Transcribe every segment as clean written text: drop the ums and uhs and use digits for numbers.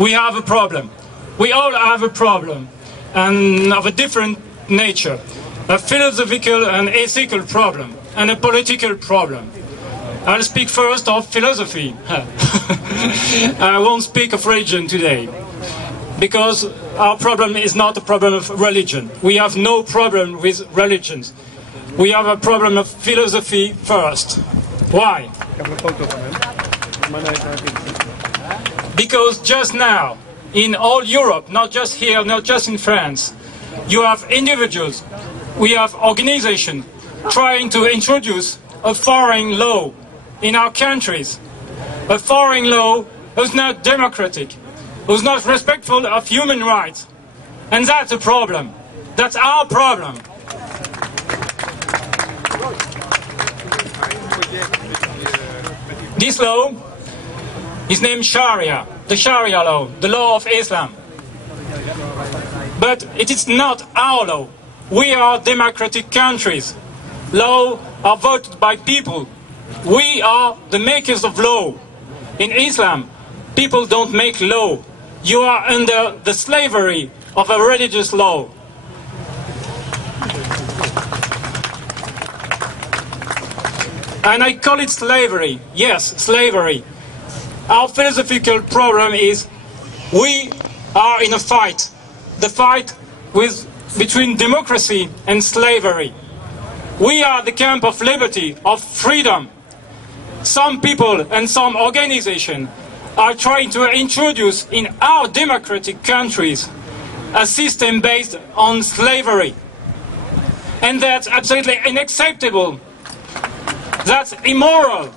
we have a problem. We all have a problem, and of a different nature. A philosophical and ethical problem, and a political problem. I'll speak first of philosophy. I won't speak of religion today, because our problem is not a problem of religion. We have no problem with religions. We have a problem of philosophy first. Why? Because just now, in all Europe, not just here, not just in France, you have individuals, we have organizations trying to introduce a foreign law in our countries. A foreign law who's not democratic, who's not respectful of human rights. And that's a problem. That's our problem. This law is named Sharia, the Sharia law, the law of Islam. But it is not our law. We are democratic countries. Laws are voted by people. We are the makers of law. In Islam, people don't make law. You are under the slavery of a religious law. And I call it slavery. Yes, slavery. Our philosophical problem is we are in a fight. The fight between democracy and slavery. We are the camp of liberty, of freedom. Some people and some organizations are trying to introduce in our democratic countries a system based on slavery. And that's absolutely unacceptable. That's immoral.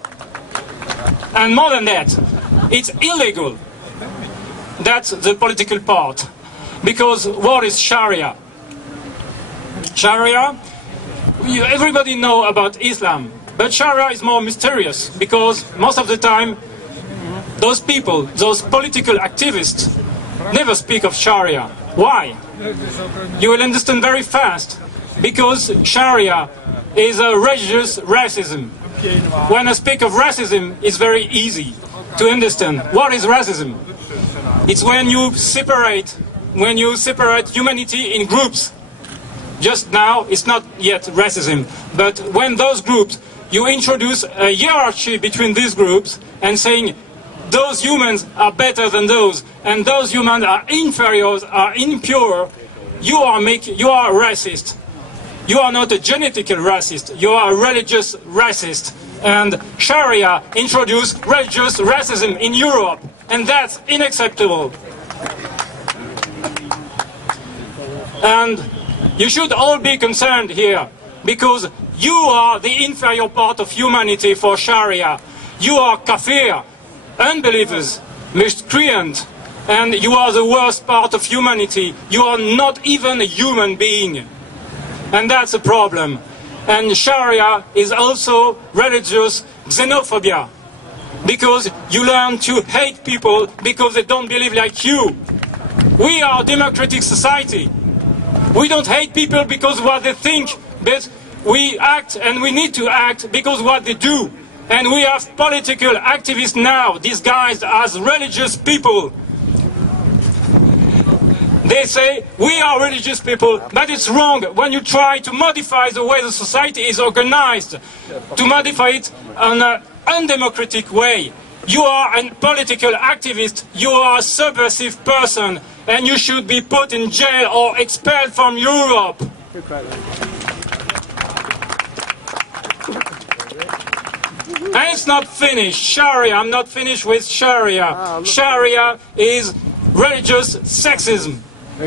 And more than that, it's illegal. That's the political part. Because what is Sharia? Sharia, everybody knows about Islam. But Sharia is more mysterious because most of the time those people, those political activists, never speak of Sharia. Why? You will understand very fast. Because Sharia is a religious racism. When I speak of racism, it's very easy to understand. What is racism? It's when you separate humanity in groups. Just now, it's not yet racism, but when those groups, you introduce a hierarchy between these groups and saying those humans are better than those, and those humans are inferior, are impure, you are racist. You are not a genetical racist, you are a religious racist. And Sharia introduced religious racism in Europe, and that's unacceptable. And you should all be concerned here, because you are the inferior part of humanity for Sharia. You are kafir, unbelievers, miscreant, and you are the worst part of humanity. You are not even a human being. And that's a problem. And Sharia is also religious xenophobia, because you learn to hate people because they don't believe like you. We are a democratic society. We don't hate people because of what they think, but we act and we need to act because of what they do. And we have political activists now disguised as religious people. They say, we are religious people, but it's wrong when you try to modify the way the society is organized, to modify it in an undemocratic way. You are a political activist, you are a subversive person, and you should be put in jail or expelled from Europe. And it's not finished. Sharia, I'm not finished with Sharia. Sharia is religious sexism.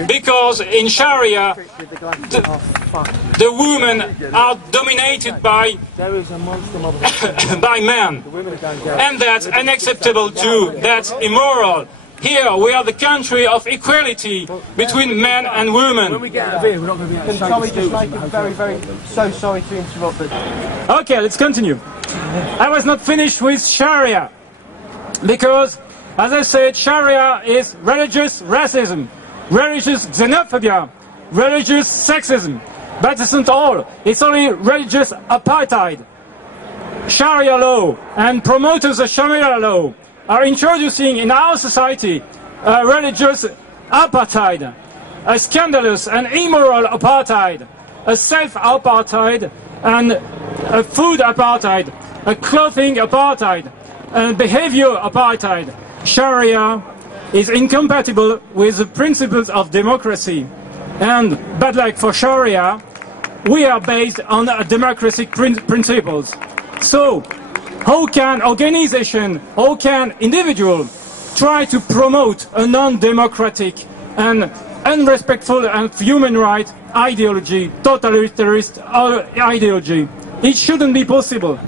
Because in Sharia, the women are dominated by men. And that's unacceptable too. That's immoral. Here we are the country of equality between men and women. When we get out of here, we're not going to be able to Can we just make it very, so sorry to interrupt, but... Okay, let's continue. I was not finished with Sharia. Because, as I said, Sharia is religious racism, religious xenophobia, religious sexism. But it's not all. It's only religious apartheid. Sharia law and promoters of Sharia law are introducing in our society religious apartheid, a scandalous and immoral apartheid, a self-apartheid and a food apartheid, a clothing apartheid, a behavior apartheid. Sharia is incompatible with the principles of democracy. And bad luck for Sharia, we are based on democratic principles. So, how can organization, how can individual try to promote a non-democratic and unrespectful of human rights ideology, totalitarist ideology? It shouldn't be possible.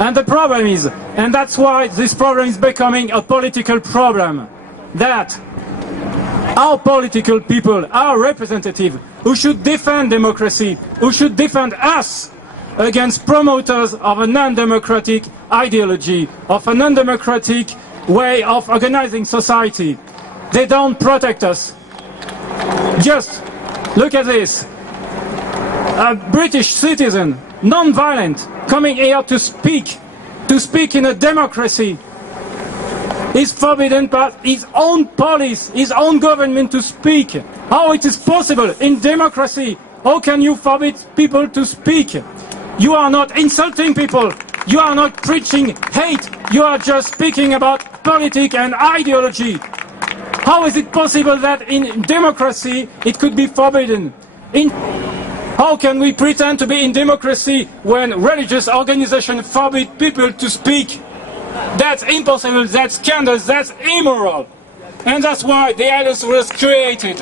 And the problem is, and that's why this problem is becoming a political problem, that our political people, our representatives, who should defend democracy, who should defend us against promoters of a non-democratic ideology, of a non-democratic way of organizing society, they don't protect us. Just look at this. A British citizen, non-violent, coming here to speak in a democracy, is forbidden by his own police, his own government to speak. How it is possible in democracy? How can you forbid people to speak? You are not insulting people. You are not preaching hate. You are just speaking about politics and ideology. How is it possible that in democracy it could be forbidden? How can we pretend to be in democracy when religious organizations forbid people to speak? That's impossible, that's scandalous, that's immoral. And that's why the ILS was created.